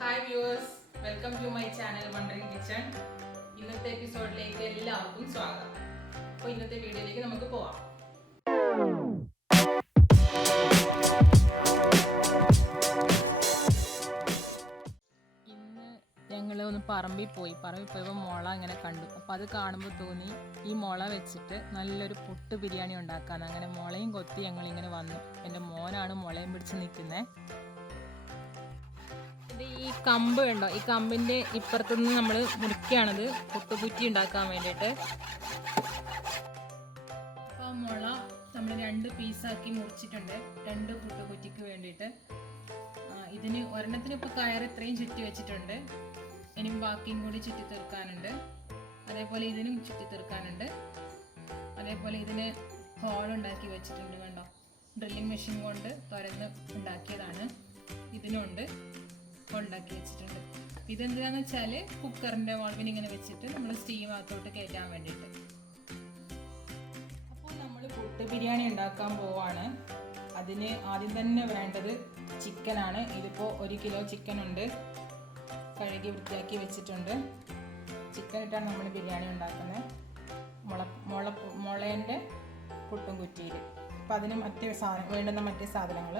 Hi viewers, welcome to my channel wandering kitchen. ഇന്നത്തെ എപ്പിസോഡിലേക്ക് എല്ലാവർക്കും സ്വാഗതം. അപ്പോൾ ഇന്നത്തെ വീഡിയോയിലേക്ക് നമുക്ക് പോവാം. ഇന്ന് ഞങ്ങൾ ഒന്ന് പറമ്പിൽ പോയപ്പോൾ മുള ഇങ്ങനെ കണ്ടു. അപ്പോൾ അത് കാണുമ്പോൾ തോന്നി ഈ മുള വെച്ചിട്ട് നല്ലൊരു പുട്ട് ബിരിയാണി ഉണ്ടാക്കാന്ന്. അങ്ങനെ മുളയും കൊത്തി ഞങ്ങളിങ്ങനെ വന്നു. എൻ്റെ മോനാണ് മുളയും പിടിച്ച് നിൽക്കുന്നത്. ഈ കമ്പ് കണ്ടോ, ഈ കമ്പിൻ്റെ ഇപ്പുറത്തുനിന്ന് നമ്മൾ മുറിക്കുകയാണത് പുട്ടുകുറ്റി ഉണ്ടാക്കാൻ വേണ്ടിയിട്ട്. അപ്പോൾ മുള നമ്മൾ 2 പീസാക്കി മുറിച്ചിട്ടുണ്ട്, 2 പുട്ടുകുറ്റിക്ക് വേണ്ടിയിട്ട്. ഇതിന് ഒരെണ്ണത്തിന് ഇപ്പോൾ കയർ ഇത്രയും ചുറ്റി വെച്ചിട്ടുണ്ട്. ഇനിയും ബാക്കിയും കൂടി ചുറ്റി തീർക്കാനുണ്ട്. അതേപോലെ ഇതിനും ചുറ്റി തീർക്കാനുണ്ട്. അതേപോലെ ഇതിന് ഹോൾ ഉണ്ടാക്കി വെച്ചിട്ടുണ്ട്. കണ്ടോ, ഡ്രില്ലിംഗ് മെഷീൻ കൊണ്ട് തുറന്ന് ഉണ്ടാക്കിയതാണ്. ഇതിനുണ്ട് ഉണ്ടാക്കി വെച്ചിട്ടുണ്ട്. ഇതെന്താണെന്ന് വെച്ചാൽ കുക്കറിൻ്റെ വാൾവിന് ഇങ്ങനെ വെച്ചിട്ട് നമ്മൾ സ്റ്റീം അകത്തോട്ട് കയറ്റാൻ വേണ്ടിയിട്ട്. അപ്പോൾ നമ്മൾ പുട്ട് ബിരിയാണി ഉണ്ടാക്കാൻ പോവാണ്. അതിന് ആദ്യം തന്നെ വേണ്ടത് ചിക്കനാണ്. ഇതിപ്പോൾ 1 കിലോ ചിക്കൻ ഉണ്ട്, കഴുകി വൃത്തിയാക്കി വെച്ചിട്ടുണ്ട്. ചിക്കൻ ഇട്ടാണ് നമ്മൾ ബിരിയാണി ഉണ്ടാക്കുന്നത്, മുളേൻ്റെ പുട്ടും കുറ്റിയിൽ. അപ്പോൾ അതിന് വേണ്ടുന്ന മറ്റേ സാധനങ്ങൾ: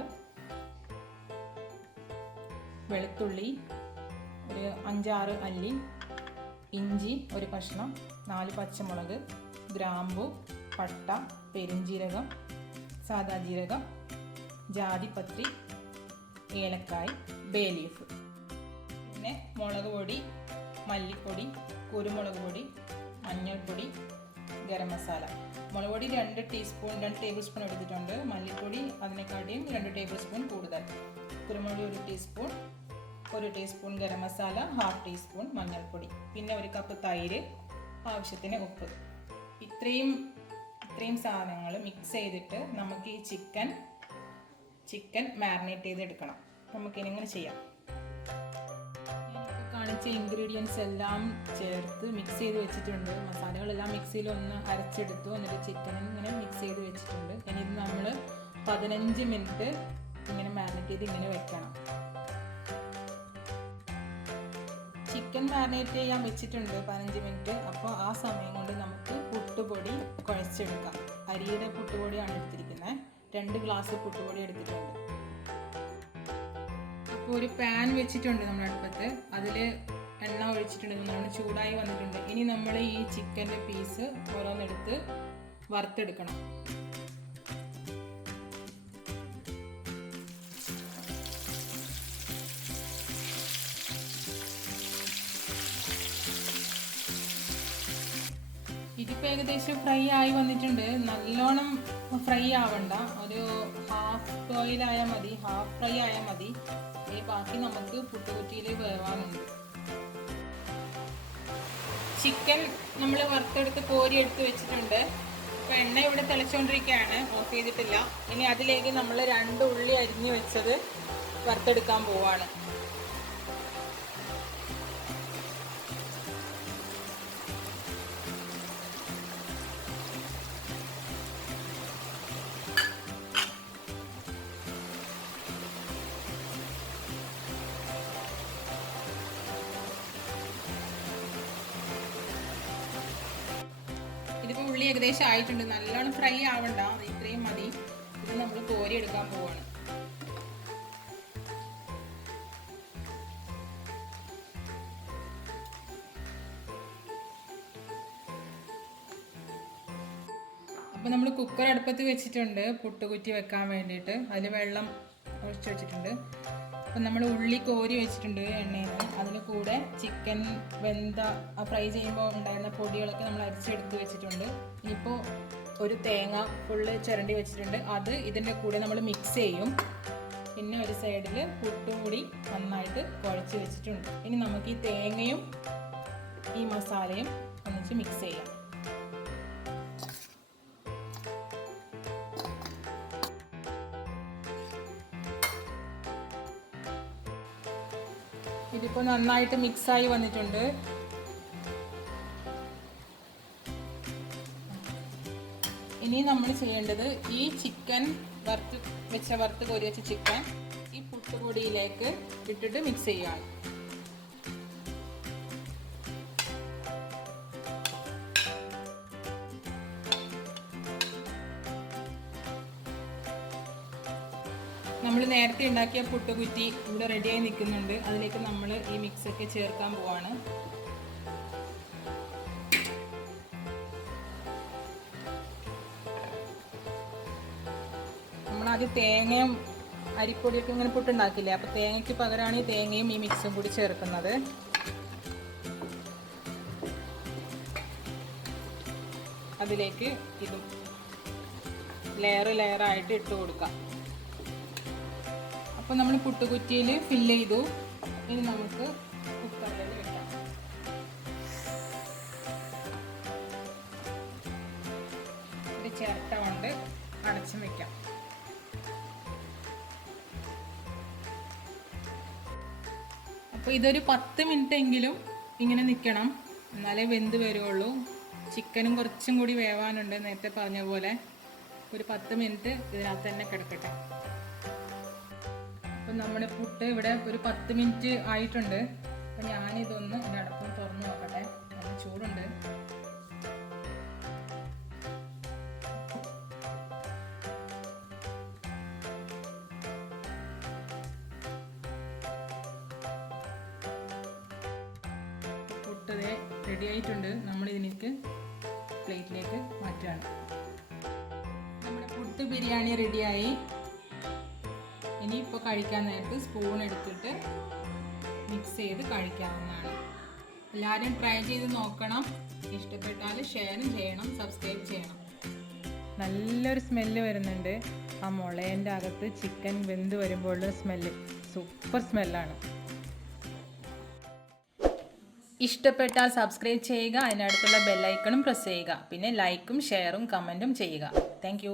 വെളുത്തുള്ളി ഒരു 5-6 അല്ലി, ഇഞ്ചി ഒരു കഷ്ണം, 4 പച്ചമുളക്, ഗ്രാമ്പു, പട്ട, പെരുംജീരകം, സാദാ ജീരകം, ജാതിപത്രി, ഏലക്കായ്, ബേ ലീഫ്. പിന്നെ മുളക് പൊടി, മല്ലിപ്പൊടി, കുരുമുളക് പൊടി, മഞ്ഞൾപ്പൊടി, ഗരം മസാല. മുളക് പൊടി 2 ടേബിൾ സ്പൂൺ എടുത്തിട്ടുണ്ട്. മല്ലിപ്പൊടി അതിനെക്കാട്ടിയും 2 ടേബിൾ സ്പൂൺ കൂടുതൽ. കുരുമുളക് 1 teaspoon, 1 teaspoon garam masala, 1/2 teaspoon മഞ്ഞൾപ്പൊടി, പിന്നെ 1 കപ്പ് തൈര്, ആവശ്യത്തിന് ഉപ്പ്. ഇത്രയും സാധനങ്ങൾ മിക്സ് ചെയ്തിട്ട് നമുക്ക് ഈ ചിക്കൻ മാരിനേറ്റ് ചെയ്തെടുക്കണം. നമുക്കിനി ഇങ്ങനെ ചെയ്യാം. ഞാനിപ്പോൾ കാണിച്ച ഇൻഗ്രീഡിയൻസ് എല്ലാം ചേർത്ത് മിക്സ് ചെയ്ത് വെച്ചിട്ടുണ്ട്. മസാലകളെല്ലാം മിക്സിയിൽ ഒന്ന് അരച്ചെടുത്തു. എന്നിട്ട് ചിക്കനും ഇങ്ങനെ മിക്സ് ചെയ്ത് വെച്ചിട്ടുണ്ട്. ഇനി ഇത് നമ്മൾ 15 മിനിറ്റ് ഇങ്ങനെ മാരിനേറ്റ് ചെയ്ത് ഇങ്ങനെ വെക്കണം. ചിക്കൻ മാരിനേറ്റ് ചെയ്യാൻ വെച്ചിട്ടുണ്ട് 15 മിനിറ്റ്. അപ്പോൾ ആ സമയം കൊണ്ട് നമുക്ക് പുട്ടുപൊടി കുഴച്ചെടുക്കാം. അരിയുടെ പുട്ടുപൊടിയാണ് എടുത്തിരിക്കുന്നത്. 2 ഗ്ലാസ് പുട്ടുപൊടി എടുത്തിട്ടുണ്ട്. അപ്പോൾ ഒരു പാൻ വെച്ചിട്ടുണ്ട് നമ്മൾ അടുപ്പത്ത്. അതിൽ എണ്ണ ഒഴിച്ചിട്ടുണ്ട്, നല്ലോണം ചൂടായി വന്നിട്ടുണ്ട്. ഇനി നമ്മൾ ഈ ചിക്കൻ്റെ പീസ് ഓരോന്നെടുത്ത് വറുത്തെടുക്കണം. ഇതിപ്പോൾ ഏകദേശം ഫ്രൈ ആയി വന്നിട്ടുണ്ട്. നല്ലോണം ഫ്രൈ ആവണ്ട, ഒരു ഹാഫ് ബോയിൽ ആയാൽ മതി, ഹാഫ് ഫ്രൈ ആയാൽ മതി. ബാക്കി നമുക്ക് പുട്ടുകുറ്റിയിൽ വേവാനുണ്ട്. ചിക്കൻ നമ്മൾ വറുത്തെടുത്ത് കോരിയെടുത്ത് വെച്ചിട്ടുണ്ട്. ഇപ്പോൾ എണ്ണ ഇവിടെ തിളച്ചുകൊണ്ടിരിക്കുകയാണ്, ഓഫ് ചെയ്തിട്ടില്ല. ഇനി അതിലേക്ക് നമ്മൾ 2 ഉള്ളി അരിഞ്ഞ് വെച്ചത് വറുത്തെടുക്കാൻ പോവാണ്. ഇതിപ്പോൾ ഉള്ളി ഏകദേശം ആയിട്ടുണ്ട്. നല്ലോണം ഫ്രൈ ആവണ്ട, ഇത്രയും മതി. ഇത് നമ്മൾ കോരി എടുക്കാൻ പോവാണ്. അപ്പോൾ നമ്മൾ കുക്കർ അടുപ്പത്ത് വെച്ചിട്ടുണ്ട് പുട്ടുകുറ്റി വെക്കാൻ വേണ്ടിയിട്ട്. അതിൽ വെള്ളം ഒഴിച്ച് വെച്ചിട്ടുണ്ട്. അപ്പം നമ്മൾ ഉള്ളി കോരി വെച്ചിട്ടുണ്ട് എണ്ണയിൽ നിന്ന്. അതിന് കൂടെ ചിക്കൻ ഫ്രൈ ചെയ്യുമ്പോൾ ഉണ്ടായിരുന്ന പൊടികളൊക്കെ നമ്മൾ അരിച്ചെടുത്ത് വെച്ചിട്ടുണ്ട്. ഇനിയിപ്പോൾ ഒരു തേങ്ങ ഫുള്ള് ചിരണ്ടി വെച്ചിട്ടുണ്ട്. അത് ഇതിൻ്റെ കൂടെ നമ്മൾ മിക്സ് ചെയ്യും. പിന്നെ ഒരു സൈഡിൽ പുട്ടും കൂടി നന്നായിട്ട് കുഴച്ച് വെച്ചിട്ടുണ്ട്. ഇനി നമുക്ക് ഈ തേങ്ങയും ഈ മസാലയും ഒന്നിച്ച് മിക്സ് ചെയ്യാം. ഇതിപ്പോൾ നന്നായിട്ട് മിക്സായി വന്നിട്ടുണ്ട്. ഇനി നമ്മൾ ചെയ്യേണ്ടത് ഈ ചിക്കൻ വറുത്ത് കോരി വെച്ച ചിക്കൻ ഈ പുട്ടുപൊടിയിലേക്ക് ഇട്ടിട്ട് മിക്സ് ചെയ്യുകയാണ്. നമ്മൾ നേരത്തെ ഉണ്ടാക്കിയ പുട്ടുകുറ്റി ഇവിടെ റെഡിയായി നിൽക്കുന്നുണ്ട്. അതിലേക്ക് നമ്മൾ ഈ മിക്സൊക്കെ ചേർക്കാൻ പോവാണ്. നമ്മളാദ്യം തേങ്ങയും അരിപ്പൊടിയൊക്കെ ഇങ്ങനെ പുട്ടുണ്ടാക്കില്ലേ, അപ്പോൾ തേങ്ങയ്ക്ക് പകരമാണ് ഈ തേങ്ങയും ഈ മിക്സും കൂടി ചേർക്കുന്നത്. അതിലേക്ക് ഇതും ലെയറായിട്ട് ഇട്ട് കൊടുക്കാം. അപ്പോൾ നമ്മൾ പുട്ടുകുറ്റിയിൽ ഫില്ല് ചെയ്തു. ഇനി നമുക്ക് കുക്കറിൽ വെക്കാം. ഒരു ചിരട്ട കൊണ്ട് അടച്ചും വെക്കാം. അപ്പോൾ ഇതൊരു 10 മിനിറ്റ് എങ്കിലും ഇങ്ങനെ നിൽക്കണം, എന്നാലേ വെന്ത് വരുള്ളൂ. ചിക്കനും കുറച്ചും കൂടി വേവാനുണ്ട്, നേരത്തെ പറഞ്ഞ പോലെ. ഒരു 10 മിനിറ്റ് ഇതിനകത്ത് തന്നെ കിടക്കട്ടെ. അപ്പം നമ്മുടെ പുട്ട് ഇവിടെ ഒരു 10 മിനിറ്റ് ആയിട്ടുണ്ട്. അപ്പം ഞാനിതൊന്ന് എൻ്റെ അടുപ്പം തുറന്ന് നോക്കട്ടെ. നല്ല ചൂടുണ്ട്. പുട്ടതേ റെഡി ആയിട്ടുണ്ട്. നമ്മളിതിലേക്ക് പ്ലേറ്റിലേക്ക് മാറ്റുകയാണ്. നമ്മുടെ പുട്ട് ബിരിയാണി റെഡിയായി. ഇനിയിപ്പോൾ കഴിക്കാൻ നേരത്ത് സ്പൂൺ എടുത്തിട്ട് മിക്സ് ചെയ്ത് കഴിക്കാവുന്നതാണ്. എല്ലാവരും ട്രൈ ചെയ്ത് നോക്കണം. ഇഷ്ടപ്പെട്ടാൽ ഷെയറും ചെയ്യണം, സബ്സ്ക്രൈബ് ചെയ്യണം. നല്ലൊരു സ്മെല്ല് വരുന്നുണ്ട്. ആ മുളേൻ്റെ അകത്ത് ചിക്കൻ വെന്ത് വരുമ്പോഴുള്ള സ്മെല്ല് സൂപ്പർ സ്മെല്ലാണ്. ഇഷ്ടപ്പെട്ടാൽ സബ്സ്ക്രൈബ് ചെയ്യുക, അതിനടുത്തുള്ള ബെല്ലൈക്കണും പ്രസ് ചെയ്യുക. പിന്നെ ലൈക്കും ഷെയറും കമൻറ്റും ചെയ്യുക. താങ്ക്